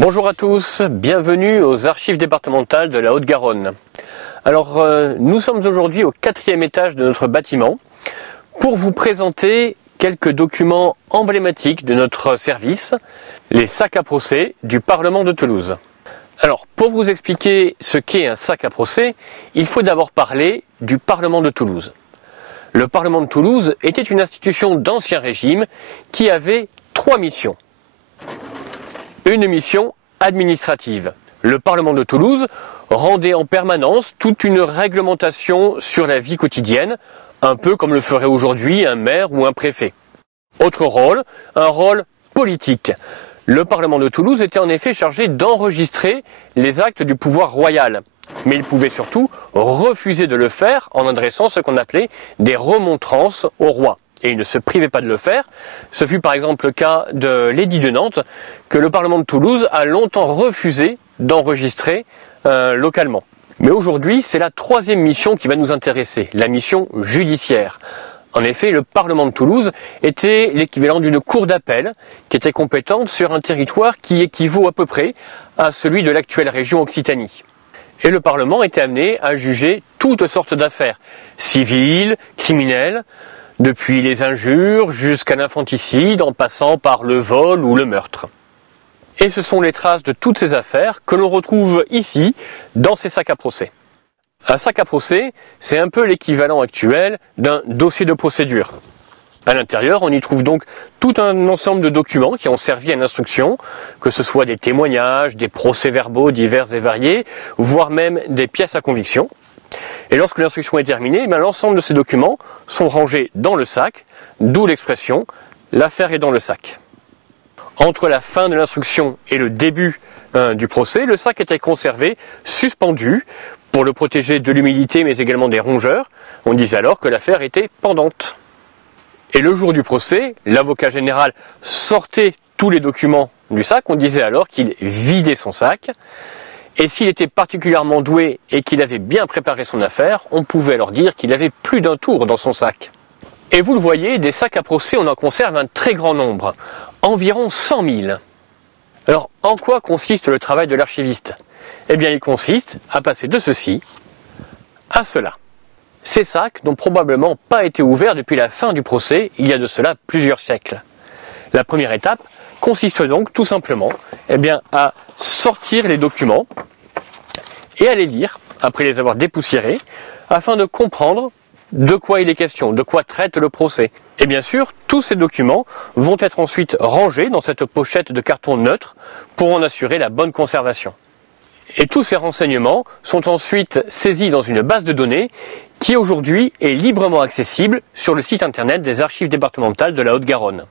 Bonjour à tous, bienvenue aux archives départementales de la Haute-Garonne. Alors, nous sommes aujourd'hui au 4e étage de notre bâtiment pour vous présenter quelques documents emblématiques de notre service, les sacs à procès du Parlement de Toulouse. Alors, pour vous expliquer ce qu'est un sac à procès, il faut d'abord parler du Parlement de Toulouse. Le Parlement de Toulouse était une institution d'Ancien Régime qui avait 3 missions. Une mission administrative. Le Parlement de Toulouse rendait en permanence toute une réglementation sur la vie quotidienne, un peu comme le ferait aujourd'hui un maire ou un préfet. Autre rôle, un rôle politique. Le Parlement de Toulouse était en effet chargé d'enregistrer les actes du pouvoir royal. Mais il pouvait surtout refuser de le faire en adressant ce qu'on appelait des remontrances au roi. Et il ne se privait pas de le faire. Ce fut par exemple le cas de l'édit de Nantes, que le Parlement de Toulouse a longtemps refusé d'enregistrer localement. Mais aujourd'hui, c'est la 3e mission qui va nous intéresser, la mission judiciaire. En effet, le Parlement de Toulouse était l'équivalent d'une cour d'appel qui était compétente sur un territoire qui équivaut à peu près à celui de l'actuelle région Occitanie. Et le Parlement était amené à juger toutes sortes d'affaires, civiles, criminelles, depuis les injures jusqu'à l'infanticide en passant par le vol ou le meurtre. Et ce sont les traces de toutes ces affaires que l'on retrouve ici, dans ces sacs à procès. Un sac à procès, c'est un peu l'équivalent actuel d'un dossier de procédure. À l'intérieur, on y trouve donc tout un ensemble de documents qui ont servi à l'instruction, que ce soit des témoignages, des procès-verbaux divers et variés, voire même des pièces à conviction. Et lorsque l'instruction est terminée, l'ensemble de ces documents sont rangés dans le sac, d'où l'expression « l'affaire est dans le sac ». Entre la fin de l'instruction et le début du procès, le sac était conservé suspendu pour le protéger de l'humidité mais également des rongeurs. On disait alors que l'affaire était pendante. Et le jour du procès, l'avocat général sortait tous les documents du sac. On disait alors qu'il vidait son sac. Et s'il était particulièrement doué et qu'il avait bien préparé son affaire, on pouvait alors dire qu'il avait plus d'un tour dans son sac. Et vous le voyez, des sacs à procès, on en conserve un très grand nombre, environ 100 000. Alors, en quoi consiste le travail de l'archiviste? Eh bien, il consiste à passer de ceci à cela. Ces sacs n'ont probablement pas été ouverts depuis la fin du procès, il y a de cela plusieurs siècles. La première étape consiste donc tout simplement à sortir les documents et à les lire, après les avoir dépoussiérés, afin de comprendre de quoi il est question, de quoi traite le procès. Et bien sûr, tous ces documents vont être ensuite rangés dans cette pochette de carton neutre pour en assurer la bonne conservation. Et tous ces renseignements sont ensuite saisis dans une base de données qui aujourd'hui est librement accessible sur le site internet des archives départementales de la Haute-Garonne.